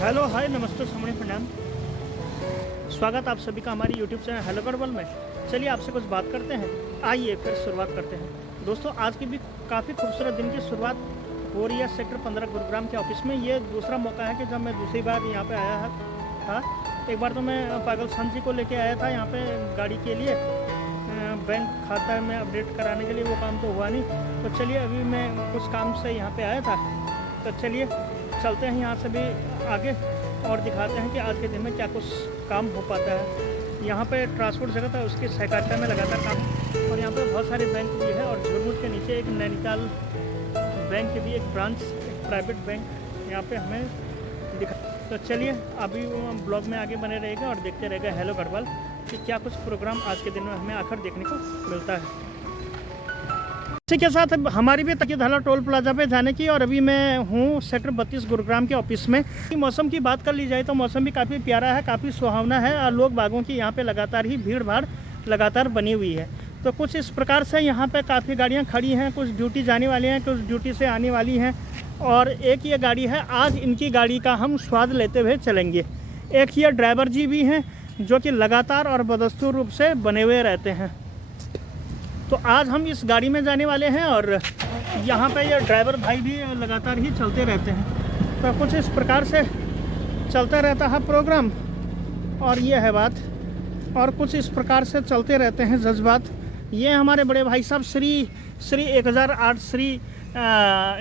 Hello hi नमस्ते समणी प्रणाम। स्वागत आप सभी का हमारी यूट्यूब चैनल हेलो गढ़वाल में। चलिए आपसे कुछ बात करते हैं, आइए फिर शुरुआत करते हैं। दोस्तों आज की भी काफ़ी खूबसूरत दिन की शुरुआत हो रही है सेक्टर 15 गुरुग्राम के ऑफिस में। ये दूसरा मौका है कि जब मैं दूसरी बार यहाँ पे आया था। एक बार तो मैं पागल संत जी को लेके आया था यहाँ पे गाड़ी के लिए, बैंक खाता में अपडेट कराने के लिए। वो काम तो हुआ नहीं, तो चलिए अभी मैं कुछ काम से यहाँ पे आया था, तो चलिए चलते हैं यहाँ से भी आगे और दिखाते हैं कि आज के दिन में क्या कुछ काम हो पाता है। यहाँ पे ट्रांसपोर्ट जगह था, उसकी सहकारिता में लगातार काम, और यहाँ पे बहुत सारे बैंक भी है। और झुरमुट के नीचे एक नैनीताल बैंक की भी एक ब्रांच, एक प्राइवेट बैंक यहाँ पे हमें दिखा। तो चलिए अभी ब्लॉग में आगे बने रहेगा और देखते रहेगा हेलो गढ़वाल कि क्या कुछ प्रोग्राम आज के दिन में हमें आखिर देखने को मिलता है। इसी के साथ हमारी भी तकिया धाला टोल प्लाजा पे जाने की, और अभी मैं हूँ सेक्टर 32 गुरुग्राम के ऑफिस में। मौसम की बात कर ली जाए तो मौसम भी काफ़ी प्यारा है, काफ़ी सुहावना है, और लोग बागों की यहाँ पे लगातार ही भीड़ भाड़ लगातार बनी हुई है। तो कुछ इस प्रकार से यहाँ पे काफ़ी गाड़ियाँ खड़ी हैं, कुछ ड्यूटी जाने वाली हैं, कुछ ड्यूटी से आने वाली हैं, और एक ये गाड़ी है। आज इनकी गाड़ी का हम स्वाद लेते हुए चलेंगे। एक ये ड्राइवर जी भी हैं जो कि लगातार और बदस्तूर रूप से बने हुए रहते हैं। तो आज हम इस गाड़ी में जाने वाले हैं, और यहाँ पे ये ड्राइवर भाई भी लगातार ही चलते रहते हैं। तो कुछ इस प्रकार से चलता रहता है प्रोग्राम, और ये है बात। और कुछ इस प्रकार से चलते रहते हैं जज्बात। ये हमारे बड़े भाई साहब श्री 1008 श्री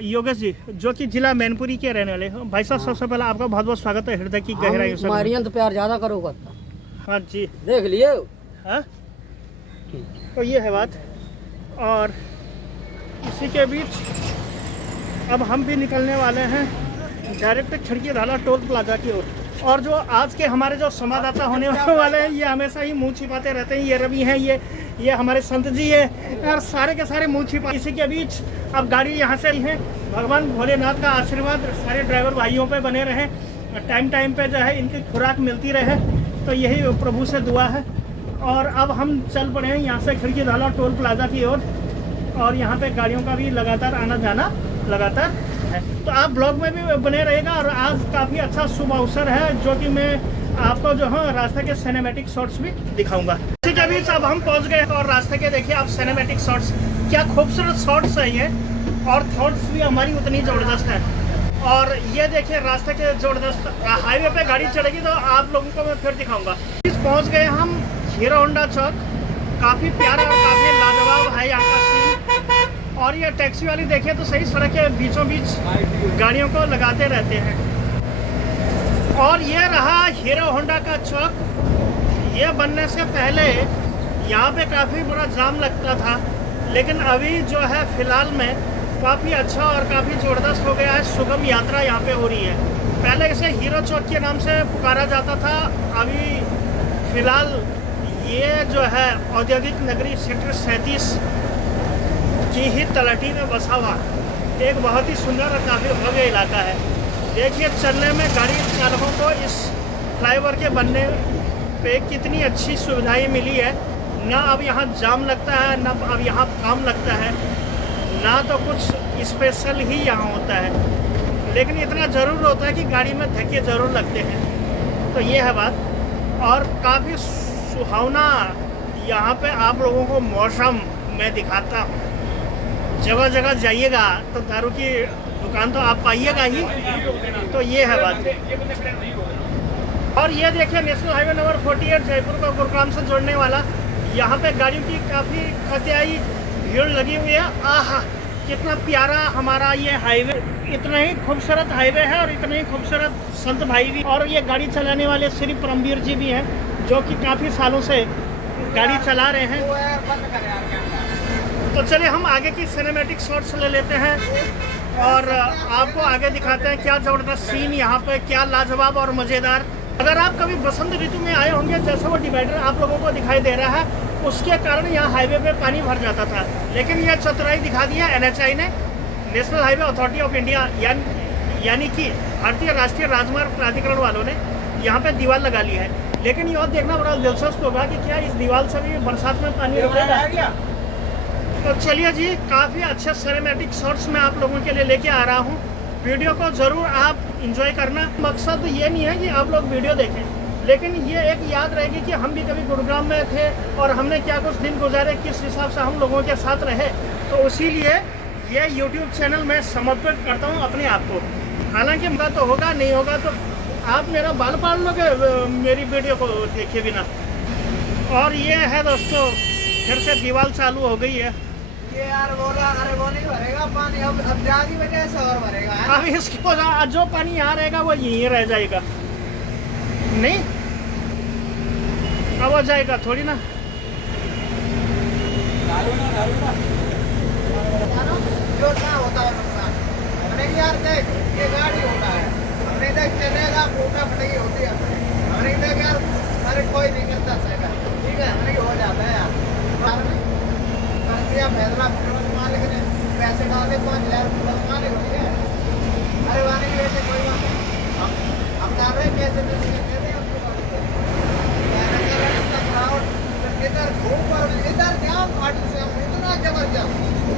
योगेश जी, जो कि जिला मैनपुरी के रहने वाले। भाई साहब सबसे पहले आपका बहुत बहुत स्वागत है हृदय की गहराई से। मारियन तो प्यार ज़्यादा करोगा। हाँ जी, देख लिए। हाँ तो ये है बात। और इसी के बीच अब हम भी निकलने वाले हैं डायरेक्ट खिड़की धाला टोल प्लाजा की ओर। और जो आज के हमारे जो संवाददाता होने वाले हैं, ये हमेशा ही मुंह छिपाते रहते हैं। ये रवि हैं, ये हमारे संत जी है, और सारे के सारे मुंह छिपा। इसी के बीच अब गाड़ी यहाँ से ही है। भगवान भोलेनाथ का आशीर्वाद सारे ड्राइवर भाइयों पे बने रहे, टाइम पे जो है इनकी खुराक मिलती रहे, तो यही प्रभु से दुआ है। और अब हम चल पड़े हैं यहाँ से खिड़की धाला टोल प्लाजा की ओर, और यहाँ पे गाड़ियों का भी लगातार आना जाना लगातार है। तो आप ब्लॉग में भी बने रहेगा। और आज काफ़ी अच्छा शुभ अवसर है, जो कि मैं आपको जो है रास्ते के सिनेमैटिक शॉट्स भी दिखाऊंगा। इसी के बीच अब हम पहुँच गए, और रास्ते के देखिए आप सिनेमैटिक शॉट्स, क्या खूबसूरत शॉट्स है ये, और थॉट्स भी हमारी उतनी ज़बरदस्त है। और ये देखिए रास्ते के ज़बरदस्त हाईवे पे गाड़ी चढ़ेगी तो आप लोगों को मैं फिर दिखाऊंगा। पहुँच गए हम हीरो होंडा चौक। काफ़ी प्यारा और काफ़ी लाजवाब है यहाँ का सीन। और ये टैक्सी वाली देखिए तो सही सड़क के बीचों बीच गाड़ियों को लगाते रहते हैं। और ये रहा हीरो होंडा का चौक। ये बनने से पहले यहाँ पे काफ़ी बुरा जाम लगता था, लेकिन अभी जो है फ़िलहाल में काफ़ी अच्छा और काफ़ी ज़बरदस्त हो गया है। सुगम यात्रा यहाँ पे हो रही है। पहले इसे हीरो चौक के नाम से पुकारा जाता था। अभी फ़िलहाल ये जो है औद्योगिक नगरी सेक्टर 37 की ही तलहटी में बसा हुआ एक बहुत ही सुंदर और काफ़ी भव्य इलाका है। देखिए चलने में गाड़ी चालकों को इस फ्लाईओवर के बनने पे कितनी अच्छी सुविधाएं मिली है। ना अब यहाँ जाम लगता है, ना अब यहाँ काम लगता है, ना तो कुछ स्पेशल ही यहाँ होता है, लेकिन इतना ज़रूर होता है कि गाड़ी में धक्के ज़रूर लगते हैं। तो ये है बात। और काफ़ी सुहावना यहाँ पे आप लोगों को मौसम मैं दिखाता हूँ। जगह जगह जाइएगा तो दारू की दुकान तो आप पाइएगा ही। तो ये है बात। और ये देखिए नेशनल हाईवे नंबर 48 जयपुर को गुरुग्राम से जोड़ने वाला। यहाँ पे गाड़ियों की काफ़ी कतई भीड़ लगी हुई है। आहा कितना प्यारा हमारा ये हाईवे, इतना ही खूबसूरत हाईवे है, और इतने ही खूबसूरत संत भाई भी। और ये गाड़ी चलाने वाले श्री परमवीर जी भी हैं, जो कि काफ़ी सालों से गाड़ी चला रहे हैं। तो चलिए हम आगे की सिनेमैटिक शॉट्स ले लेते हैं, और आपको आगे दिखाते हैं क्या ज़बरदस्त सीन यहाँ पे, क्या लाजवाब और मज़ेदार। अगर आप कभी बसंत ऋतु में आए होंगे, जैसे वो डिवाइडर आप लोगों को दिखाई दे रहा है, उसके कारण यहाँ हाईवे पे पानी भर जाता था। लेकिन यह चतुराई दिखा दिया NHI ने, national highway authority of India, यानी कि भारतीय राष्ट्रीय राजमार्ग प्राधिकरण वालों ने यहाँ पे दीवार लगा ली है। लेकिन ये और देखना बड़ा दिलचस्प होगा कि क्या इस दीवार से भी बरसात में पानी रुकेगा। तो चलिए जी, काफ़ी अच्छे सिनेमैटिक शॉट्स मैं आप लोगों के लिए लेके आ रहा हूँ। वीडियो को ज़रूर आप इंजॉय करना। मकसद ये नहीं है कि आप लोग वीडियो देखें, लेकिन ये एक याद रहेगी कि हम भी कभी गुरुग्राम में थे और हमने क्या कुछ दिन गुजारे, किस हिसाब से हम लोगों के साथ रहे। तो इसीलिए ये YouTube चैनल मैं समर्पित करता हूँ अपने आप को। हालांकि मजा तो होगा, नहीं होगा तो आप मेरा बाल पाल लोगे मेरी वीडियो को देखे बिना। और ये है दोस्तों, फिर से दीवार चालू हो गई है। ये यार बोला, अरे वो नहीं भरेगा पानी, अब जागी वजह से और भरेगा है ना? अब इसको जो पानी यहाँ रहेगा वो यहीं रह जाएगा, नहीं अब हो जाएगा थोड़ी ना। जो ना होता है नुकसान। हमने यार देख, ये गाड़ी होता है, हमने देख चलेगा फूटा फटेगी होती है, हमने देख यार अरे कोई नहीं करता सेगा, ठीक है हमने हो जाता है यार। कर दिया फैसला, मालिक ने पैसे डाले 5000 रुपये मालिक हो गया। अरे वाले की वैसे कोई बात नहीं, हम डाल रहे पैसे दे दें आपको। इधर धूप और इधर जाम गाड़ी से हम इतना जबरदस्त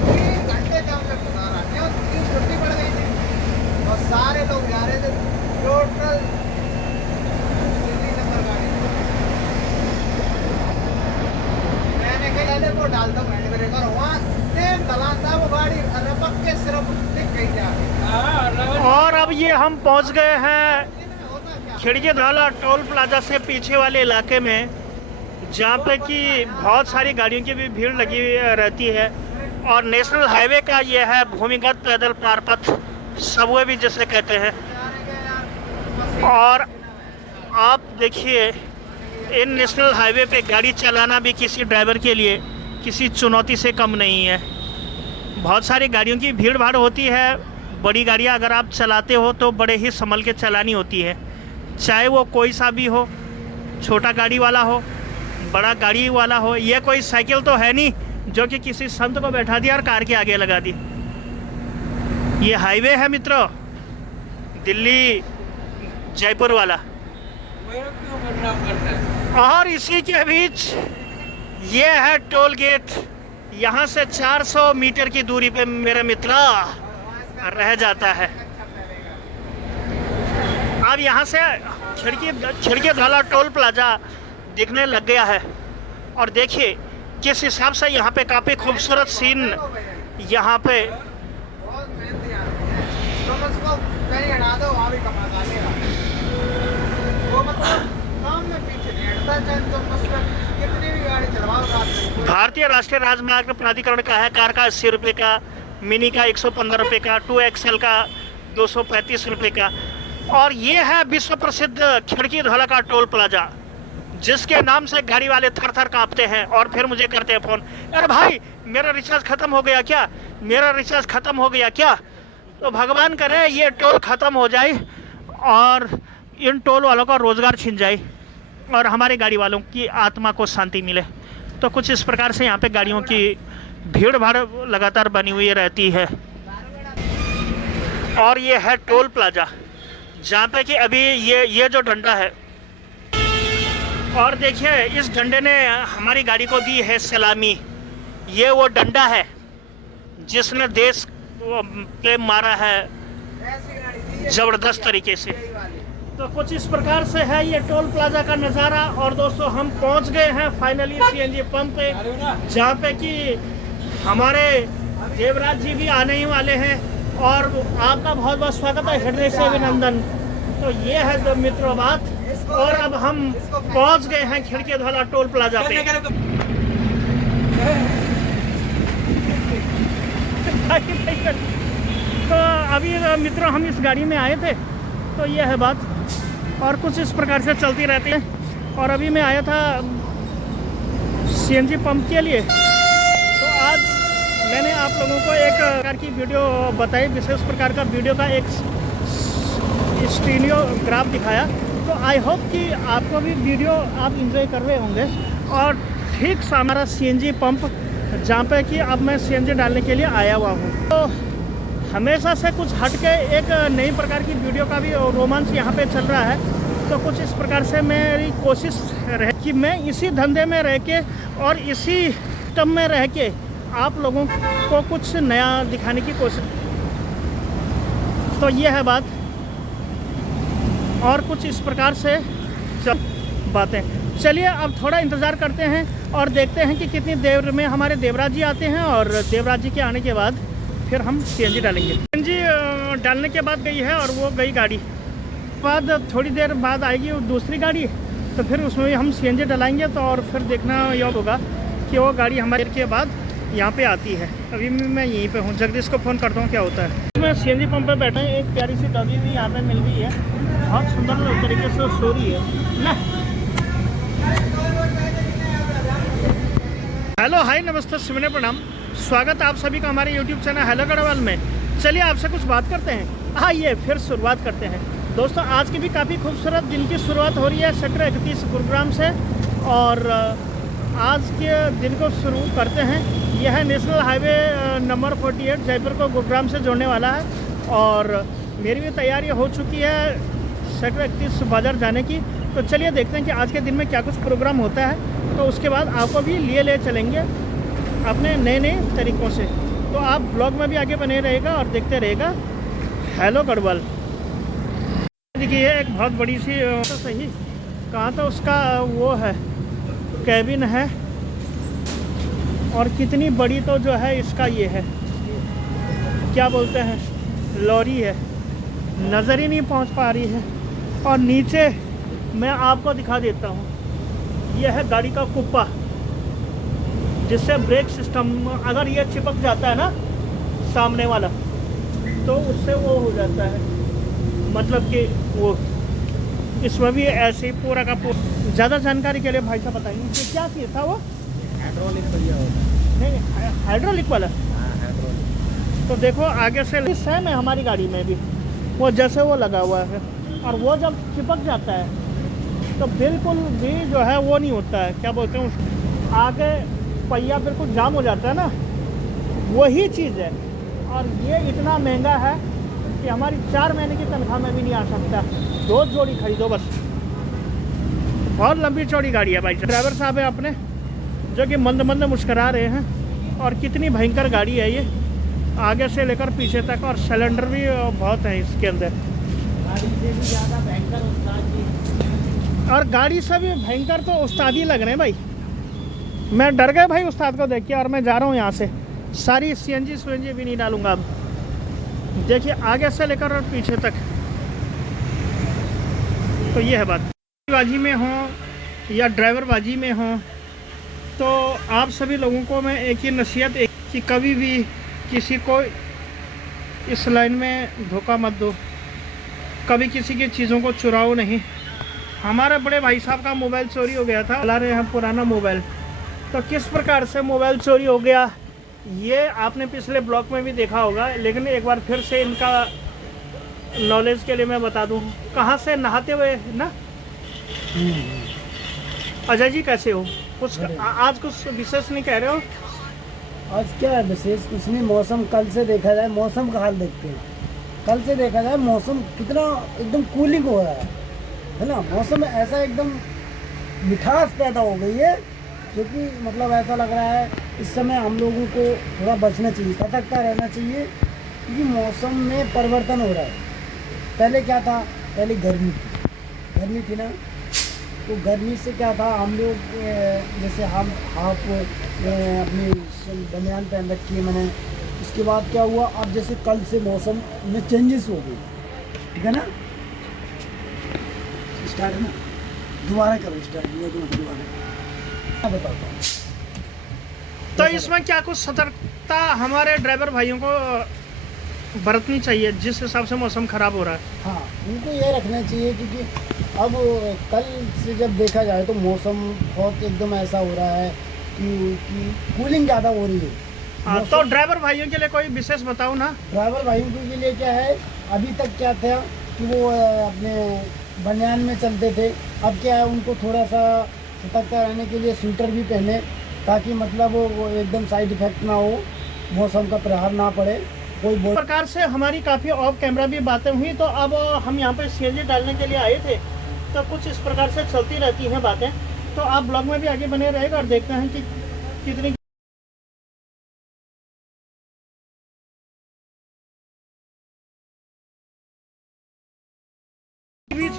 3 घंटे जाम में फंसा रहा, क्यों 3 छुट्टी पड़ गई थी और सारे लोग जा रहे थे टोटल दिल्ली नंबर गाड़ी। मैंने कहा पहले को डाल दो हैंड ब्रेक और वहाँ तेज दलान था वो गाड़ी रपक के सिर्फ दिख गई जा। और अब ये हम पहुँच गए हैं खिड़की ढाला टोल प्लाजा से पीछे वाले इलाके में, जहाँ पे कि बहुत सारी गाड़ियों की भी भीड़ लगी रहती है। और नेशनल हाईवे का ये है भूमिगत पैदल पार पथ, सबवे भी जैसे कहते हैं। और आप देखिए, इन नेशनल हाईवे पे गाड़ी चलाना भी किसी ड्राइवर के लिए किसी चुनौती से कम नहीं है। बहुत सारी गाड़ियों की भीड़ भाड़ होती है। बड़ी गाड़ियाँ अगर आप चलाते हो तो बड़े ही संभल के चलानी होती है, चाहे वो कोई सा भी हो, छोटा गाड़ी वाला हो, बड़ा गाड़ी वाला हो। ये कोई साइकिल तो है नहीं जो कि किसी संत को बैठा दिया और कार के आगे लगा दी। ये हाईवे है मित्रों, दिल्ली जयपुर वाला। और इसी के बीच ये है टोल गेट। यहाँ से 400 मीटर की दूरी पे मेरे मित्र रह जाता है। अब यहाँ से खिड़की ढाला टोल प्लाजा दिखने लग गया है। और देखिए किस हिसाब से यहाँ पे काफ़ी खूबसूरत सीन यहाँ पे। बहुत मेहनती आदमी है, तो उसको कहीं हटा दो वहाँ भी कमा देगा वो, मतलब काम में पीछे नहीं हटता, चाहे तो मतलब कितनी भी गाड़ी चलवाओ रात में। भारतीय राष्ट्रीय राजमार्ग प्राधिकरण का है, कार का 80 रुपये का, मिनी का 115 रुपये का, 2XL का 235 रुपये का। और ये है विश्व प्रसिद्ध खिड़की ढाला का टोल प्लाजा, जिसके नाम से गाड़ी वाले थर थर काँपते हैं और फिर मुझे करते हैं फ़ोन, अरे भाई मेरा रिचार्ज ख़त्म हो गया क्या, मेरा रिचार्ज ख़त्म हो गया क्या। तो भगवान करे ये टोल ख़त्म हो जाए और इन टोल वालों का रोज़गार छिन जाए और हमारे गाड़ी वालों की आत्मा को शांति मिले। तो कुछ इस प्रकार से यहाँ पे गाड़ियों की भीड़ भाड़ लगातार बनी हुई रहती है। और ये है टोल प्लाजा, जहाँ पे कि अभी ये जो डंडा है, और देखिए इस डंडे ने हमारी गाड़ी को दी है सलामी। ये वो डंडा है जिसने देश पे मारा है ज़बरदस्त तरीके से। तो कुछ इस प्रकार से है ये टोल प्लाजा का नज़ारा। और दोस्तों हम पहुंच गए हैं फाइनली CNG पंप पे, जहाँ पे कि हमारे देवराज जी भी आने ही वाले हैं और आपका बहुत बहुत स्वागत है, हृदय से अभिनंदन। तो ये है तो मित्रों बात। और अब हम पहुंच गए हैं खिड़की ढाला टोल प्लाजा पे। तो अभी मित्रों हम इस गाड़ी में आए थे, तो ये है बात। और कुछ इस प्रकार से चलती रहती है। और अभी मैं आया था CNG पंप के लिए, तो आज मैंने आप लोगों को एक प्रकार की वीडियो बताई, विशेष प्रकार का वीडियो का एक स्टीरियोग्राफ दिखाया। तो आई होप कि आपको भी वीडियो आप इंजॉय कर रहे होंगे। और ठीक सा हमारा CNG पंप, जहाँ पे कि अब मैं CNG डालने के लिए आया हुआ हूँ। तो हमेशा से कुछ हट के एक नई प्रकार की वीडियो का भी रोमांच यहाँ पे चल रहा है। तो कुछ इस प्रकार से मेरी कोशिश रहे कि मैं इसी धंधे में रह के और इसी टम में रह के आप लोगों को कुछ नया दिखाने की कोशिश। तो ये है बात, और कुछ इस प्रकार से बातें। चलिए अब थोड़ा इंतज़ार करते हैं और देखते हैं कि कितनी देर में हमारे देवराज जी आते हैं, और देवराज जी के आने के बाद फिर हम सीएनजी डालेंगे। सीएनजी डालने के बाद गई है और वो गई गाड़ी, बाद थोड़ी देर बाद आएगी वो दूसरी गाड़ी, तो फिर उसमें भी हम सीएनजी डलाएंगे। तो और फिर देखना यह होगा कि वो गाड़ी हमारे के बाद यहाँ पे आती है। अभी मैं यहीं पे हूँ, जगदीश को फ़ोन करता हूँ क्या होता है। मैं सीएनजी पंप पे बैठा है, एक प्यारी सी डॉगी भी यहाँ पे मिल गई है, बहुत सुंदर तरीके से सो रही है ना। हेलो हाय नमस्ते शिवने प्रणाम, स्वागत है आप सभी का हमारे यूट्यूब चैनल हेलो गढ़वाल में। चलिए आपसे कुछ बात करते हैं, आइए फिर शुरुआत करते हैं। दोस्तों आज की भी काफ़ी खूबसूरत दिन की शुरुआत हो रही है सेक्टर 31 गुरुग्राम से, और आज के दिन को शुरू करते हैं। यह है नेशनल हाईवे नंबर 48 जयपुर को गुरुग्राम से जोड़ने वाला है, और मेरी भी तैयारी हो चुकी है सेक्टर 31 बाज़ार जाने की। तो चलिए देखते हैं कि आज के दिन में क्या कुछ प्रोग्राम होता है, तो उसके बाद आपको भी ले चलेंगे अपने नए नए तरीक़ों से। तो आप ब्लॉग में भी आगे बने रहेगा और देखते रहेगा हेलो गढ़वाल। देखिए एक बहुत बड़ी सी तो सही कहाँ तो उसका वो है कैबिन है, और कितनी बड़ी तो जो है इसका ये है क्या बोलते हैं लॉरी है, नज़र ही नहीं पहुंच पा रही है। और नीचे मैं आपको दिखा देता हूँ, यह है गाड़ी का कुप्पा, जिससे ब्रेक सिस्टम अगर ये चिपक जाता है ना सामने वाला, तो उससे वो हो जाता है, मतलब कि वो इसमें भी ऐसे ही पूरा का पूरा। ज़्यादा जानकारी के लिए भाई साहब बताएंगे कि क्या चीज़ था वो? हाइड्रोलिक बढ़िया होता है। नहीं हाइड्रोलिक वाला। हाँ हाइड्रोलिक। तो देखो आगे से सेम है हमारी गाड़ी में भी, वो जैसे वो लगा हुआ है, और वो जब चिपक जाता है तो बिल्कुल भी जो है वो नहीं होता है, क्या बोलते हैं उसको, आगे पहिया बिल्कुल जाम हो जाता है ना, वही चीज़ है। और ये इतना महंगा है कि हमारी 4 महीने की तनख्वाह में भी नहीं आ सकता। 2 जोड़ी खरीदो बस। बहुत लंबी चौड़ी गाड़ी है भाई। ड्राइवर साहब है अपने जो कि मंद मंद मुस्करा रहे हैं, और कितनी भयंकर गाड़ी है ये, आगे से लेकर पीछे तक, और सिलेंडर भी बहुत है इसके अंदर। गाड़ी से भी ज़्यादा भयंकर उस्ताद जी, और गाड़ी से भी भयंकर तो उस्ताद ही लग रहे हैं भाई। मैं डर गया भाई उस्ताद को देख के, और मैं जा रहा हूँ यहाँ से। सारी सीएनजी भी नहीं डालूंगा अब। देखिए आगे से लेकर और पीछे तक। तो ये है बात, बाजी में हो या ड्राइवर बाजी में हो, तो आप सभी लोगों को मैं एक ही नसीहत कि कभी भी किसी को इस लाइन में धोखा मत दो, कभी किसी की चीज़ों को चुराओ नहीं। हमारे बड़े भाई साहब का मोबाइल चोरी हो गया था, चला रहे हैं पुराना मोबाइल, तो किस प्रकार से मोबाइल चोरी हो गया ये आपने पिछले ब्लॉग में भी देखा होगा, लेकिन एक बार फिर से इनका नॉलेज के लिए मैं बता दूं। कहाँ से नहाते हुए ना अजय जी कैसे हो? कुछ आज कुछ विशेष नहीं कह रहे हो? आज क्या है विशेष? कुछ नहीं, मौसम कल से देखा जाए, मौसम का हाल देखते हैं। कल से देखा जाए मौसम कितना एकदम कूलिंग हो रहा है ना। मौसम ऐसा एकदम मिठास पैदा हो गई है, जो कि मतलब ऐसा लग रहा है इस समय हम लोगों को थोड़ा बचना चाहिए, सतर्कता रहना चाहिए, क्योंकि मौसम में परिवर्तन हो रहा है। पहले क्या था, पहले गर्मी थी ना, तो गर्मी से क्या था, हम लोग जैसे हम हाफ अपनी बनियान पहन रखी है मैंने, उसके बाद क्या हुआ, अब जैसे कल से मौसम में चेंजेस हो गई, ठीक है ना। स्टार्ट है ना, दोबारा करो स्टार्ट, दोबारा बताता हूँ। तो इसमें क्या कुछ सतर्कता हमारे ड्राइवर भाइयों को बरतनी चाहिए जिस हिसाब से मौसम ख़राब हो रहा है? हाँ, उनको ये रखना चाहिए, क्योंकि अब कल से जब देखा जाए तो मौसम बहुत एकदम ऐसा हो रहा है कि कूलिंग ज़्यादा हो रही है। हाँ, तो ड्राइवर भाइयों के लिए कोई विशेष बताओ ना। ड्राइवर भाइयों के लिए क्या है, अभी तक क्या था कि वो अपने बनियान में चलते थे, अब क्या है उनको थोड़ा सा सतर्कता रहने के लिए स्वेटर भी पहने, ताकि मतलब वो एकदम साइड इफेक्ट ना हो, मौसम का प्रभाव ना पड़े। कोई प्रकार से हमारी काफ़ी ऑफ कैमरा भी बातें हुई, तो अब हम यहाँ पर सीएनजी डालने के लिए आए थे, तो कुछ इस प्रकार से चलती रहती हैं बातें। तो आप ब्लॉग में भी आगे बने रहेगा और देखते हैं कि कितनी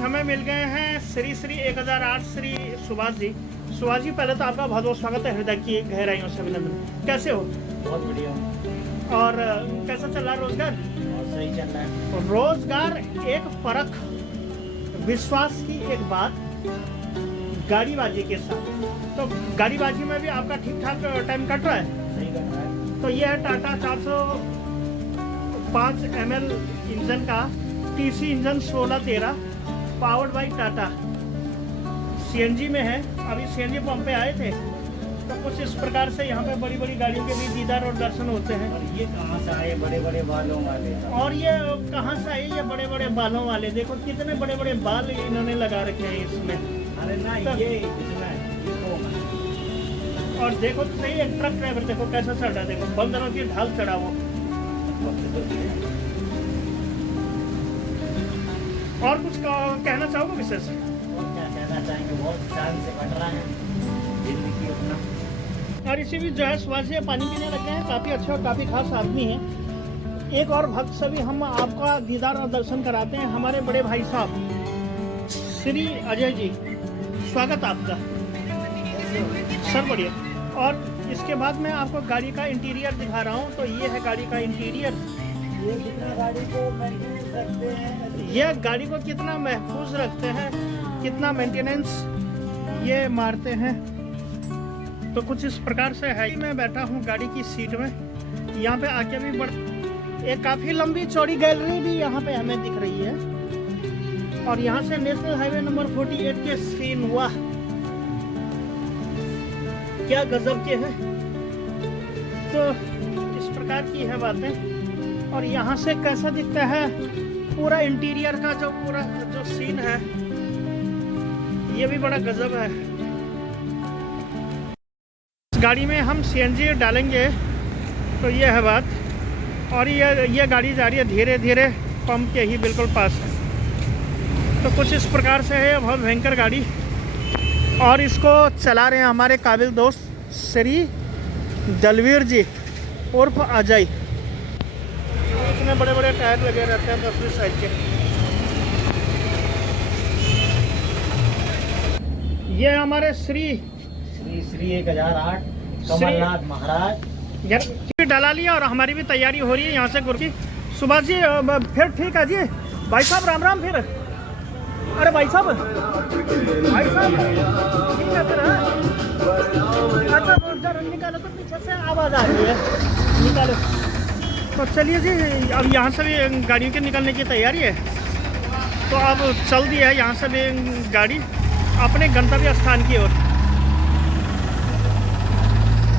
हमें मिल गए हैं श्री 1008 श्री सुभाष जी। सुभाष जी, पहले तो आपका बहुत बहुत स्वागत है, हृदय की गहराइयों से अभिनंदन। कैसे हो? बहुत बढ़िया हूँ। और कैसा चल रहा है रोजगार? बहुत सही चल रहा है। रोजगार एक परख, विश्वास की एक बात, गाड़ीबाजी के साथ। तो गाड़ीबाजी में भी आपका ठीक ठाक टाइम कट रहा है? सही कट रहा है। तो ये है टाटा 405 ml इंजन का TC engine 1613 powered by Tata, CNG में है। अभी CNG पंप पे आए थे तो कुछ इस प्रकार से यहाँ पे बड़ी बड़ी गाड़ियों के भी दीदार और दर्शन होते हैं। और ये कहाँ से आए बड़े बड़े बालों वाले? और ये कहाँ से आए ये बड़े बड़े बालों वाले? देखो कितने बड़े बड़े बाल इन्होंने लगा रखे हैं इसमें। अरे ना, ये इतना है। और देखो तो सही, एक ट्रक ड्राइवर देखो कैसा चढ़ा, देखो बंदरों की ढाल चढ़ा वो। और कुछ कहना चाहोगे विशेष? और क्या कहना चाहेंगे, बहुत शान से कट रहा है जिंदगी अपना। और इसी बीच जो है सुभाष जी पानी पीने लग गए हैं। काफ़ी अच्छे और काफ़ी खास आदमी हैं। एक और भक्त से भी हम आपका दीदार और दर्शन कराते हैं, हमारे बड़े भाई साहब श्री अजय जी। स्वागत आपका सर, बढ़िया। और इसके बाद मैं आपको गाड़ी का इंटीरियर दिखा रहा हूँ। तो ये है गाड़ी का इंटीरियर। ये कितना गाड़ी को मेंटेनेंस रखते हैं, ये गाड़ी को कितना महफूज रखते हैं, कितना मेंटेनेंस ये मारते हैं। तो कुछ इस प्रकार से है। मैं बैठा हूँ गाड़ी की सीट में। यहाँ पे आके भी एक काफ़ी लंबी चौड़ी गैलरी भी यहाँ पे हमें दिख रही है। और यहाँ से नेशनल हाईवे नंबर 48 के सीन, वाह क्या गजब के हैं। तो इस प्रकार की है बातें। और यहाँ से कैसा दिखता है पूरा इंटीरियर का पूरा जो सीन है, ये भी बड़ा गजब है। इस गाड़ी में हम CNG डालेंगे तो ये है बात। और ये गाड़ी जा रही है धीरे धीरे पंप के ही बिल्कुल पास। तो कुछ इस प्रकार से है, बहुत भयंकर गाड़ी। और इसको चला रहे हैं हमारे काबिल दोस्त श्री दलवीर जी उर्फ अजय। इतने बड़े बड़े टायर लगे रहते हैं 10-20 साइज के। ये हमारे श्री 1008 कमलनाथ महाराज यार डाला लिया और हमारी भी तैयारी हो रही है यहाँ से गुरु की। सुभाष जी फिर ठीक है जी। भाई साहब राम राम। फिर अरे भाई साहब ठीक है फिर। अच्छा जरा निकालो तो पीछे से आवाज़ आ रही है, निकालो। तो चलिए जी, अब यहाँ से भी गाड़ियों के निकलने की तैयारी है। तो अब चल दी है यहाँ से भी गाड़ी अपने गंतव्य स्थान की ओर।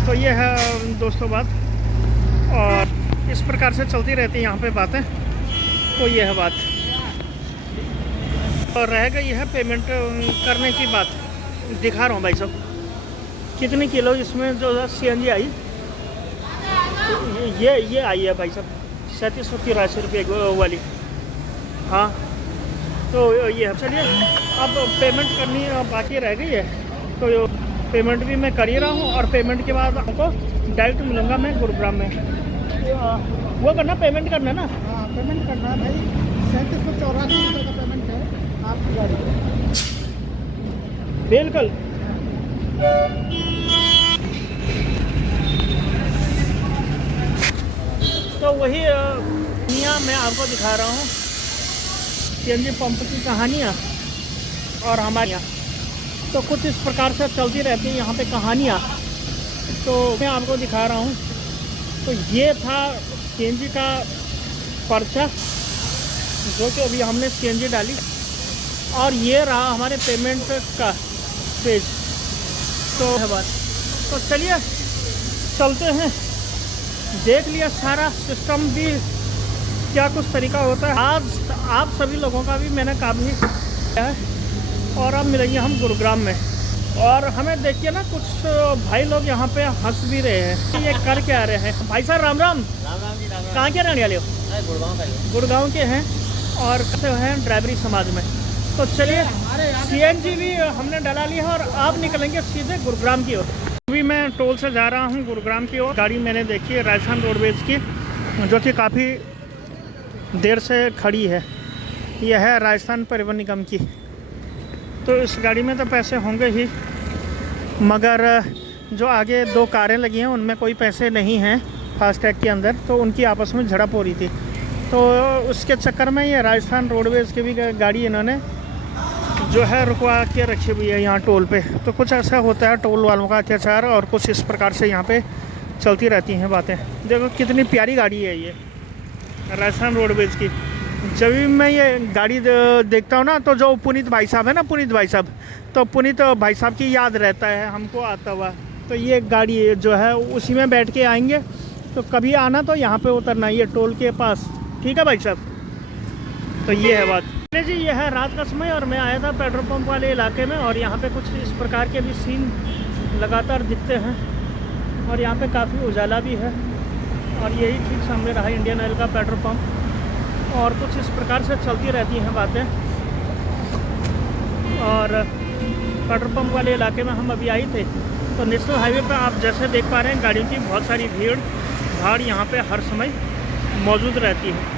तो ये है दोस्तों बात। और इस प्रकार से चलती रहती है यहाँ पे बातें। तो ये है बात। और रह गई है पेमेंट करने की बात। दिखा रहा हूँ भाई साहब कितने किलो इसमें जो CNG आई। ये आई है भाई साहब 3783 रुपये वाली। हाँ तो ये चलिए, अब पेमेंट करनी बाकी रह गई है। तो पेमेंट भी मैं कर ही रहा हूँ। और पेमेंट के बाद आपको डायरेक्ट मिलूँगा मैं गुरुग्राम में। वो करना, पेमेंट करना ना। हाँ पेमेंट करना है भाई। 3784 रुपये का पेमेंट है आपकी गाड़ी का। बिल्कुल। तो वही कहानियाँ मैं आपको दिखा रहा हूँ, CNG पंप की कहानियाँ और हमारे यहाँ। तो कुछ इस प्रकार से चलती रहती है यहाँ पे कहानियाँ। तो मैं आपको दिखा रहा हूँ। तो ये था CNG का पर्चा जो कि अभी हमने CNG डाली। और ये रहा हमारे पेमेंट का पेज। तो है बात। तो चलिए चलते हैं। देख लिया सारा सिस्टम भी क्या कुछ तरीका होता है। आज आप सभी लोगों का भी मैंने काफ़ी किया है। और अब मिलेंगे हम गुरुग्राम में। और हमें देखिए ना कुछ भाई लोग यहाँ पे हंस भी रहे हैं। ये कर क्या रहे हैं? भाई साहब राम राम। राम राम जी। राम राम। कहाँ के रहने वाले हो? गुड़गांव का ही। गुड़गांव के हैं और कैसे हैं ड्राइवरी समाज में। तो चलिए CNG भी हमने डला लिया और आप निकलेंगे सीधे गुरुग्राम की ओर। अभी मैं टोल से जा रहा हूँ गुरुग्राम की ओर। गाड़ी मैंने देखी है राजस्थान रोडवेज की, जो कि काफ़ी देर से खड़ी है। यह है राजस्थान परिवहन निगम की। तो इस गाड़ी में तो पैसे होंगे ही, मगर जो आगे 2 कारें लगी हैं उनमें कोई पैसे नहीं हैं फास्टैग के अंदर, तो उनकी आपस में झड़प हो रही थी। तो उसके चक्कर में ये राजस्थान रोडवेज़ की भी गाड़ी इन्होंने जो है रुकवा के रखी हुई है यहाँ टोल पे। तो कुछ ऐसा होता है टोल वालों का अत्याचार, और कुछ इस प्रकार से यहाँ पे चलती रहती हैं बातें। देखो कितनी प्यारी गाड़ी है ये राजस्थान रोडवेज़ की। जब भी मैं ये गाड़ी देखता हूँ ना, तो जो पुनीत भाई साहब है ना, पुनीत भाई साहब, तो पुनीत भाई साहब की याद रहता है हमको आता हुआ। तो ये गाड़ी जो है उसी में बैठ के आएंगे। तो कभी आना तो यहाँ पे उतरना, ये टोल के पास, ठीक है भाई साहब। तो ये है बात जी। ये है रात का समय और मैं आया था पेट्रोल पंप वाले इलाके में, और यहाँ पे कुछ इस प्रकार के भी सीन लगातार दिखते हैं, और यहाँ पे काफ़ी उजाला भी है। और यही ठीक सामने रहा इंडियन ऑयल का पेट्रोल पंप, और कुछ इस प्रकार से चलती रहती हैं बातें। और पेट्रोल पंप वाले इलाके में हम अभी आए थे, तो नेशनल हाईवे पर आप जैसे देख पा रहे हैं गाड़ियों की बहुत सारी भीड़ भाड़ यहाँ पे हर समय मौजूद रहती है।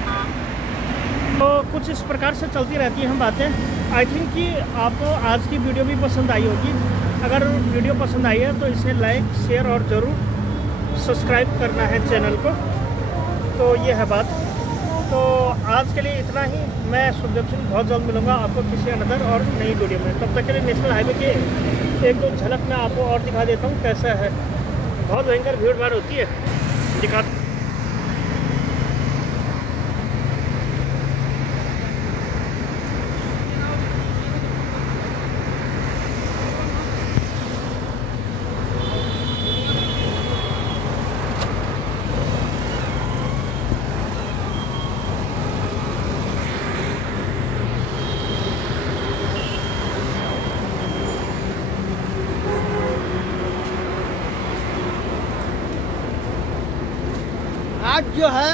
तो कुछ इस प्रकार से चलती रहती हैं बातें। आई थिंक कि आपको आज की वीडियो भी पसंद आई होगी। अगर वीडियो पसंद आई है तो इसे लाइक शेयर और ज़रूर सब्सक्राइब करना है चैनल को। तो ये है बात। तो आज के लिए इतना ही। मैं सुखदेव सिंह बहुत जल्द मिलूँगा आपको किसी अनदर और नई वीडियो में। तब तक के लिए नेशनल हाईवे के 1-2 झलक मैं आपको और दिखा देता हूँ कैसा है। बहुत भयंकर भीड़ भाड़ होती है, दिखा। आज जो है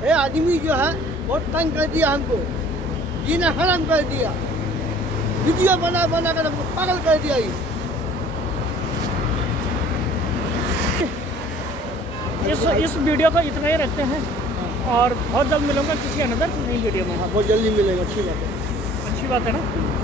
ये आदमी जो है बहुत तंग कर दिया हमको, जीना हराम कर दिया, वीडियो बना बना कर हमको पागल कर दिया। इस वीडियो को इतना ही रखते हैं, और बहुत जल्द मिलूंगा किसी अनदर नई वीडियो में। बहुत जल्दी मिलेगा। अच्छी बात है, अच्छी बात है ना।